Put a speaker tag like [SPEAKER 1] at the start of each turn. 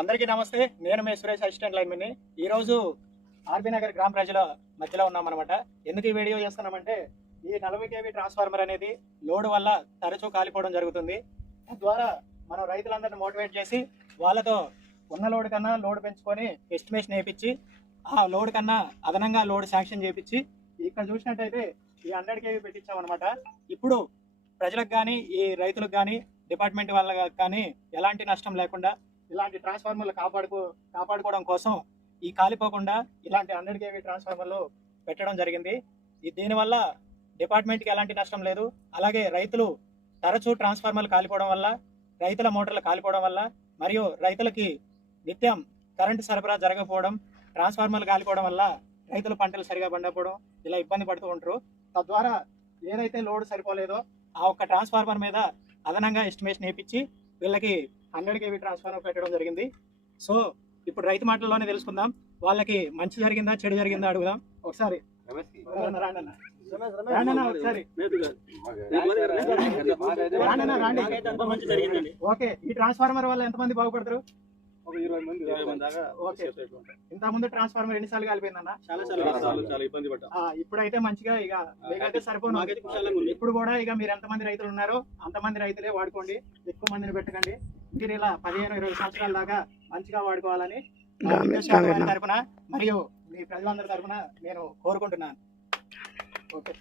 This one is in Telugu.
[SPEAKER 1] అందరికీ నమస్తే. నేను మీ సురేష్ అసిస్టెంట్ లైన్మెన్ని. ఈరోజు ఆర్బీ నగర్ గ్రామ ప్రజల మధ్యలో ఉన్నామన్నమాట. ఎందుకు ఈ వీడియో చేస్తున్నామంటే ఈ నలభై కేవీ ట్రాన్స్ఫార్మర్ అనేది లోడ్ వల్ల తరచూ కాలిపోవడం జరుగుతుంది. తద్వారా మనం రైతులందరిని మోటివేట్ చేసి వాళ్ళతో ఉన్న లోడ్ కన్నా లోడ్ పెంచుకొని ఎస్టిమేషన్ వేయించి ఆ లోడ్ కన్నా అదనంగా లోడ్ శాంక్షన్ చేయించి ఇక్కడ చూసినట్టయితే ఈ హండ్రెడ్ కేవీ పెట్టించామన్నమాట. ఇప్పుడు ప్రజలకు కానీ ఈ రైతులకు కానీ డిపార్ట్మెంట్ వాళ్ళకి కానీ ఎలాంటి నష్టం లేకుండా ఇలాంటి ట్రాన్స్ఫార్మర్లు కాపాడుకో కాపాడుకోవడం కోసం ఈ కాలిపోకుండా ఇలాంటి హండ్రెడ్ కేవీ ట్రాన్స్ఫార్మర్లు పెట్టడం జరిగింది. ఈ దీనివల్ల డిపార్ట్మెంట్కి ఎలాంటి నష్టం లేదు. అలాగే రైతులు తరచూ ట్రాన్స్ఫార్మర్లు కాలిపోవడం వల్ల రైతుల మోటార్లు కాలిపోవడం వల్ల మరియు రైతులకి నిత్యం కరెంటు సరఫరా జరగకపోవడం ట్రాన్స్ఫార్మర్లు కాలిపోవడం వల్ల రైతుల పంటలు సరిగా పండకపోవడం ఇలా ఇబ్బంది పడుతూ ఉంటారు. తద్వారా ఏదైతే లోడ్ సరిపోలేదో ఆ ఒక్క ట్రాన్స్ఫార్మర్ మీద అదనంగా ఎస్టిమేషన్ వేయించి వీళ్ళకి హండ్రెడ్ కేవీ ట్రాన్స్ఫార్మర్ పెట్టడం జరిగింది. సో ఇప్పుడు రైతు మాటల్లోనే తెలుసుకుందాం. వాళ్ళకి మంచి జరిగిందా చెడు జరిగిందా అడుగుదాం. ఒకసారి. ఓకే ఈ ట్రాన్స్ఫార్మర్ వల్ల ఎంతమంది బాగుపడతారు. ఇంత ముందు ట్రాన్స్ఫార్మర్ ఎన్నిసార్లు కలిపోయిందన్న?
[SPEAKER 2] చాలా చాలా చాలా ఇబ్బంది పడ్డాం.
[SPEAKER 1] ఆ, ఇప్పుడైతే మంచిగా ఇక మీకైతే సరిపోను. ఇప్పుడు కూడా ఇక మీరు ఎంతమంది రైతులు ఉన్నారో అంతమంది రైతులే వాడుకోండి. ఎక్కువ మందిని పెట్టకండి. మీరు ఇలా పదిహేను ఇరవై సంవత్సరాల దాకా మంచిగా వాడుకోవాలని నా విద్యుత్ శాఖ వారి తరపున మరియు మీ ప్రజలందరి తరపున నేను కోరుకుంటున్నాను. ఓకే